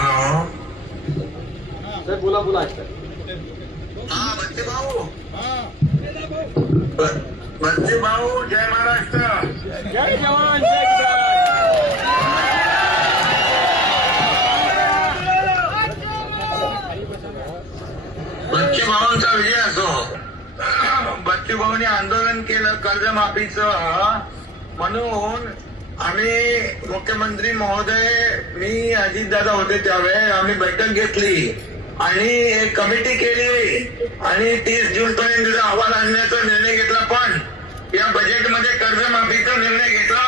Hello साहेब बोला बोला ऐकताय. हा बच्चे भाऊ बच्चे भाऊ जय महाराष्ट्र. जय जवान जय किसान. बच्चे भाऊंचा विजय असो. बच्चे भाऊने आंदोलन केलं कर्जमाफीचं म्हणून आम्ही मुख्यमंत्री महोदय मी अजितदादा होते त्यावेळेस आम्ही बैठक घेतली आणि एक कमिटी केली आणि 30 जून पर्यंत अहवाल आणण्याचा निर्णय घेतला. पण या बजेटमध्ये कर्जमाफीचा निर्णय घेतला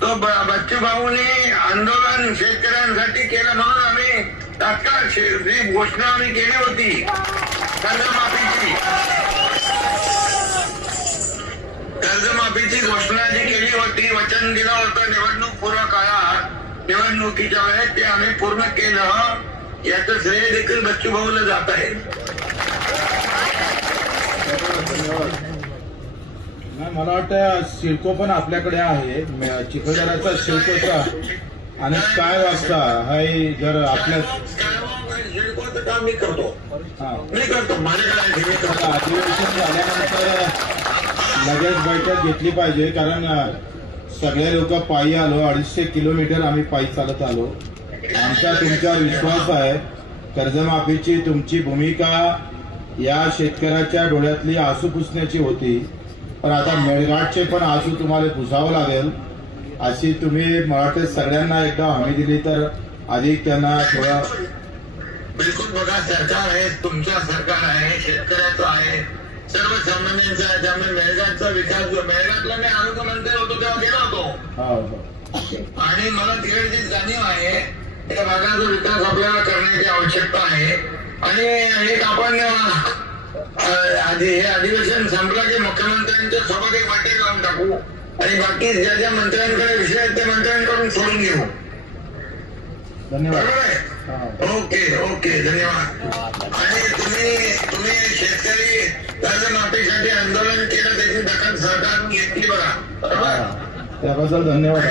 तो बच्चू भाऊने आंदोलन शेतकऱ्यांसाठी केलं म्हणून आम्ही तात्काळ जी घोषणा आम्ही केली होती कर्जमाफीची घोषणा जी केली होती वचन दिलं होतं निवडणूक पूर्व काळात निवडणुकीच्या वेळेस ते आम्ही पूर्ण केलं. याचं श्रेय देखील बच्चू भाऊला जात आहे. मला वाटतं सिडको पण आपल्याकडे आहे चिखलदराचा सिडकोचा आणि काय वाजता हाय जर आपल्या सिडकोचं काम मी करतो माझ्याकडे अधिवेशन झाल्यानंतर लगेच बैठक घेतली पाहिजे कारण सगळे लोक पायी आलो 250 किलोमीटर आम्ही पायी चालत आलो. आमचा तुमच्यावर विश्वास आहे. कर्जमाफीची तुमची भूमिका या शेतकऱ्याच्या डोळ्यातली आसू पुसण्याची होती पण आता मेळघाटचे पण आसू तुम्हाला पुसावं लागेल अशी तुम्ही मराठी सगळ्यांना एकदा हमी दिली तर अधिक त्यांना थोडा. बिलकुल बघा सरकार आहे तुमचं सरकार आहे शेतकऱ्याचं आहे सर्वसामान्यांचा आहे. त्यामुळे मेळघाटचा विकास जो मेळघाटला मी आरोग्य मंत्री होतो तेव्हा गेलो होतो आणि मला तिकडची जाणीव आहे त्या भागाचा विकास आपल्याला करण्याची आवश्यकता आहे. आणि एक आपण हे अधिवेशन संपलं की मुख्यमंत्र्यांच्या सोबत एक बैठक लावून टाकू आणि बाकी ज्या ज्या मंत्र्यांकडे विषय आहेत त्या मंत्र्यांकडून सोडून घेऊ. धन्यवाद. ओके ओके धन्यवाद. आणि तुम्ही शेतकरी कर्जमाफीसाठी आंदोलन केलं त्याची दखल सरकारने घेतली बघा बरोबर त्याबद्दल धन्यवाद.